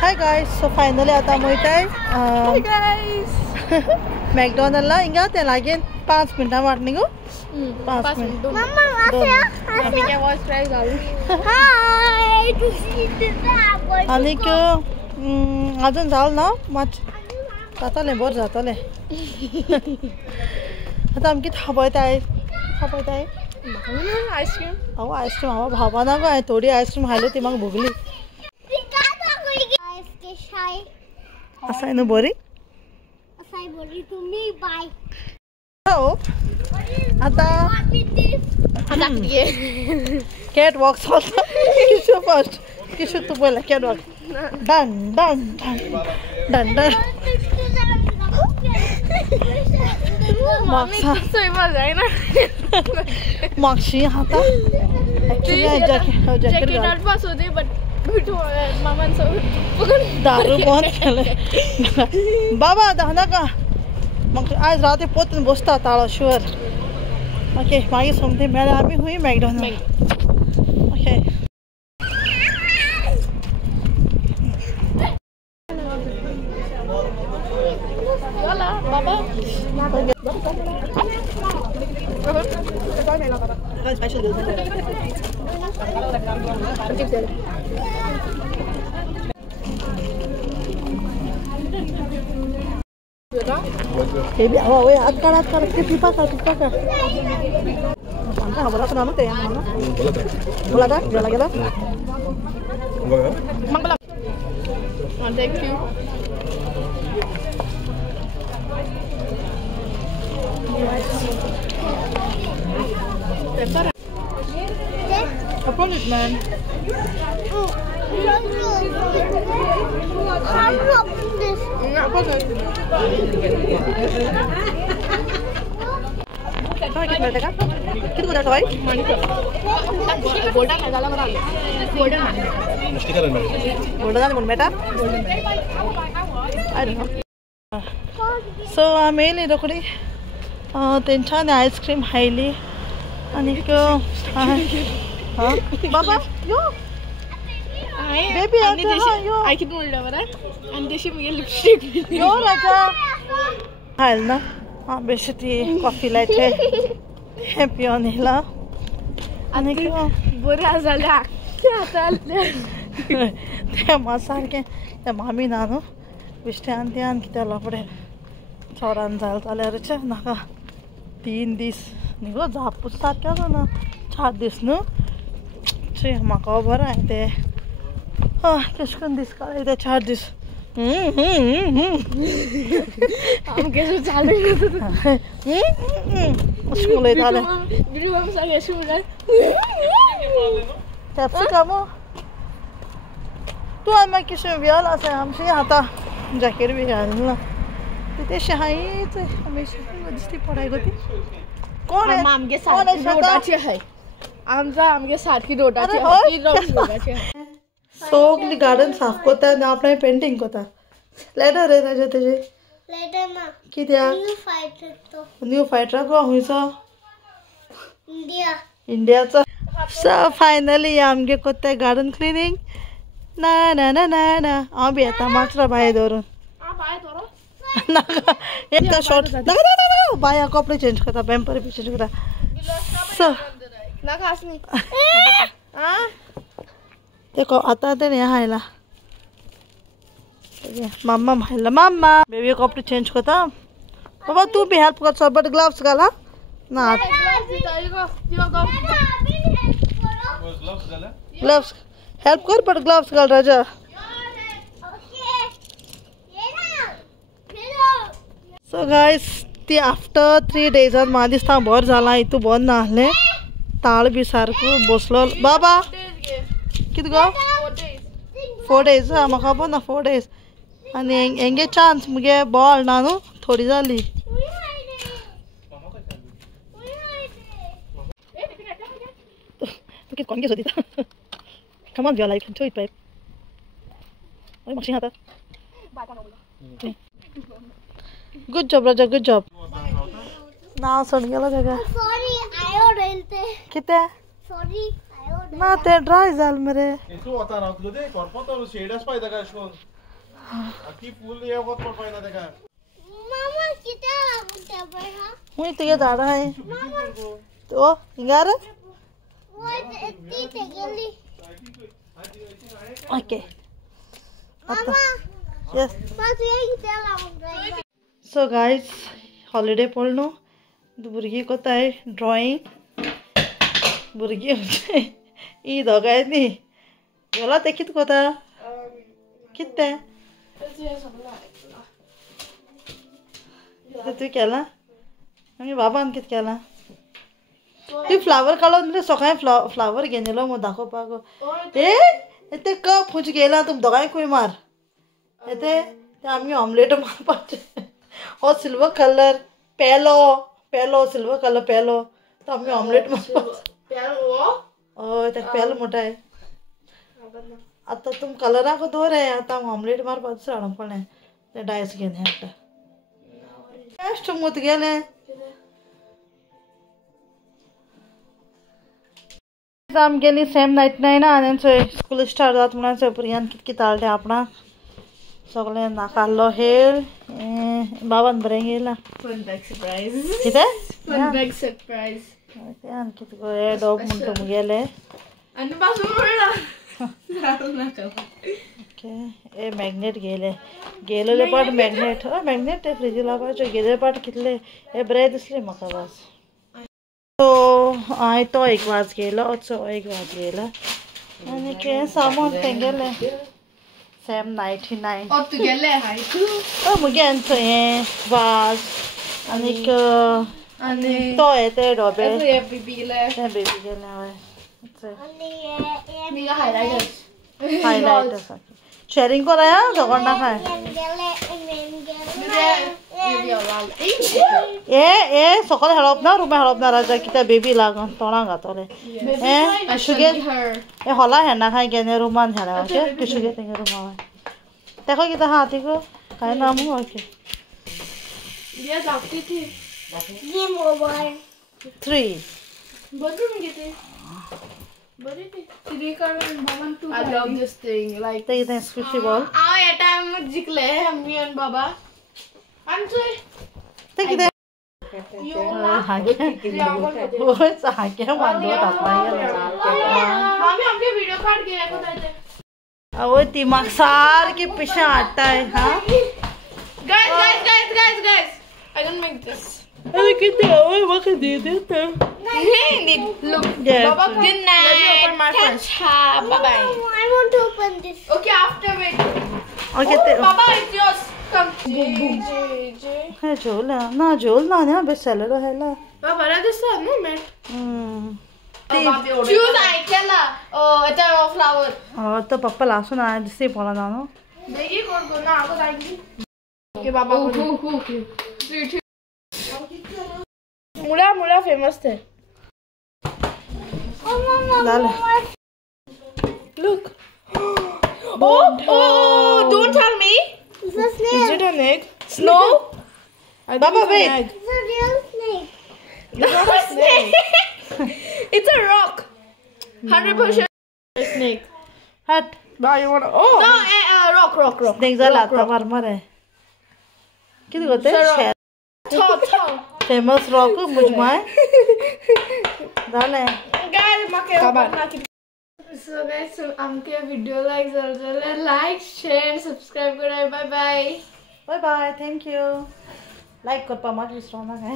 Hi guys, so finally आता म इथं Hi guys. मॅकडॉनल्डला इंगा ते लागेल 5 मिनिटां वाट निघू 5 मिनिट मम्मा आम्ही काय वॉच ट्राय घालू. हाय आणि अजून जाल ना माच जातले बोर जातले आता आमकी थांबयत आहे आईस्क्रीम अहो आईस्क्रीम हांव भावपा ना गो हांवें थोडी आईस्क्रीम हाडली ती म्हाका भोगली आसाय न्हू बरी तुम्ही बाय हो आता कॅट वॉक चलता किशू फर्स्ट किशू तू पयला catwalk done done done done done मागशी आता जॅकेट दारू बंद केलं बाबा धावना का मग आज रात्री पोतून बसता ताळो शुअर ओके मागीर सोमती मेळ्ळें आमी खूंय McDonald okay Baby, awak weh, akar kita pakai. Angka bola tu nama tu yang mana? Bola kan? Bola kita? Bola. Mangkala. Thank you. Apa ni man? Apa tu? Kau kita berada kan? Kita berada toy? Golden ada lah mana? Golden mana? Golden ada mana? Golden. I don't know. So आम्ही रोकडी त्यांच्याने ice cream खायली आणि बाबा यो baby यो ऐकत म्हणलं बरं आणि देशी मी lipstick यो राजा खायला ना हां बेशी ती कॉफी लायते हे पिऊन येला आणि बऱ्या झाल्या ते सारकें ते मामी नानू बिश्ट्यान त्यान कित्या लोपडे चोरान जाल जाल्यार नाका 3 दीस न्ही गो झापूच सारकें ना 4 दीस न्हू ची म्हाका बरें हांवें ते कशें करून दीस काडले ते 4 दीस आमगे चालू अशें उलयतालें कॅप्सिकम तूं आनी मागीर किशें वियल आसा आमची आतां जॅकेट बी घालूं ना तेशें हायच दिसती पडाय गो ती कोण आमगे सारकी रोडाची आहे आमगे सारकी रोडाची सगळी गार्डन साफ करता आनी आपणें पेंटींग करता लेटर रे ताजे तेजे लेटर ना कित्याक न्यू फायटर गो खुंयचो इंडियाचो सो फायनली आमगे कोत्ताय गार्डन क्लिनींग ना ना ना ना ना हांव बी येता मात्रा भायर दवरून नाका एक शॉर्ट नाका बाया कपडे चेंज करता पॅम्पर बी चेंज करता सो नाका आसनी देखो आता तेणे हें हायला मम्मा हायला मम्मा बेबी कपडे चेंज करता बाबा तूं बी हेल्प कर बट ग्लव्स घाल हा ना ग्लव्स हेल्प कर बट ग्लव्स घाल राजा सो गायस ती आफ्टर 3 डेजान म्हाका दिसता बरें जालां हितू बंद ना आहलें ताळ बी सारको बसलो बाबा कितें गो 4 days म्हाका खबर ना 4 days आनी हेंगे चान्स मुगे बॉल ना न्हू थोडी जाली तूं कोण घेसो दिता कमान घे लायक चोयत पायप हय मातशें आतां गुड जॉब राजा गुड जॉब नाव सोड गेलो तेका सॉरी आयो रेलते कितें सॉरी आयो ना ते ड्राय जाल मरे तू आता रावतलो ते करपतो शेडच पायदा का अशकोन आखी फुल ये वत पायदा ते का मामा किती लागते बरं हुई तुझे झाड आहे तो हिंगार ती गेली ओके मामा यस माझं किती लागते सो गाइस हॉलिडे पडलो भुरगीं कोताय ड्रॉइंग भुरगीं ही दोगांय न्ही गेलो ते कितें कोता कितें तें तुवें केलां आमी बाबान कितें केलां तुवें फ्लावर काडलो न्ही सकाळीं फ्लावर घेवन येयलो मगो दाखोवपाक ते कप खंयचे गेला तुम दोगांयकूय मार ते आमी ऑमलेट मारपाचे हो सिल्वर कलर पेलो सिल्वर कलर पेलो तो आमी ऑमलेट मारपाचो हय तेका पेलो म्हणटाय आतां तुम कलराक दवर आतां आमी ऑमलेट मारपाक दुसरें हाडूंक पडलें तें डायस घेवन हाडटा बेस्ट मुतगेलें आमगेली सेम नायट नाय ना आनी चोय स्कूल स्टार्ट जाता म्हणून चोय भुरग्यांक कितें कितें हाडलें आपणाक सगळें नाकाल्लो हेळ बाबान बरें गेला fun bag surprise कितें fun bag surprise तें आनी कितें गो हे डॉग म्हणटा मुगेले आणि पासून म्हणला ओके हे मॅग्नेट गेलेले पाट मॅग्नेट हय मॅग्नेट ते फ्रिजी लावपाचें गेलेले पाट कितले हे बरें दिसले म्हाका बस सो हांवें तो एक वाज घेयलो असो एक वाज घेयला आनी हें सामान तेंगेलें सेम 99 तुगेले हाय तू मुगेंचो हें वाज आनीक आणि तो हे ते डोबे बेबीले ते बेबी गेले हय मी हायलाइटर्स हायलाइट शेअरिंग कराया झगड नाका ए सकल हेळप ना रुमा हेळप ना राजा कित्याक बेबी लागून तोंडाक घातले हे टिशूगे हे हॉला हेणा खाय गेले रुमान हेळ्या ओके टिशूगे तेंगे रुमा तेका कितें आहा ती गो काय ना मू ओके ये जागती थी गेम ओवर 3 बदलून घेते बरे ते 3 काढून बाबा तू I love this thing like ते इथे स्क्विशी बॉल या टाइम जिंकले मी आणि बाबा आमचं ते किती हागे मांडो मामी आमचे व्हिडिओ काढ घे अहो ती मग सारखी पिशा हाडटाय हा guys I don't make this अरे किती अहो म्हाका दे दे look Yes. Baba good night bye bye I want to open this okay after wait okay ते Baba it's yours come हे जोल ना जोल ना ना बेस्ट सेलर हैला Baba this one no man choose ऐकला आता फ्लावर तो पप्पा लासून आहे दिसते पोला जानो देखी कोण कोण ना आगो जाईगी ओके बाबा मुळा फेमस थे look oh don't tell me is it an egg snow Baba wait it's a real snake it's not a snake it's a rock 100% snake हट Bye, you wanna? Oh no, rock. देख झाला आता मार आहे किती होते Tall. Famous rock मुजमाय झालंय So guys, आमके व्हिडिओ लाईक झाले लाईक शेअर सबस्क्राईब करा bye bye bye bye thank you like करपा मात विसरू नाका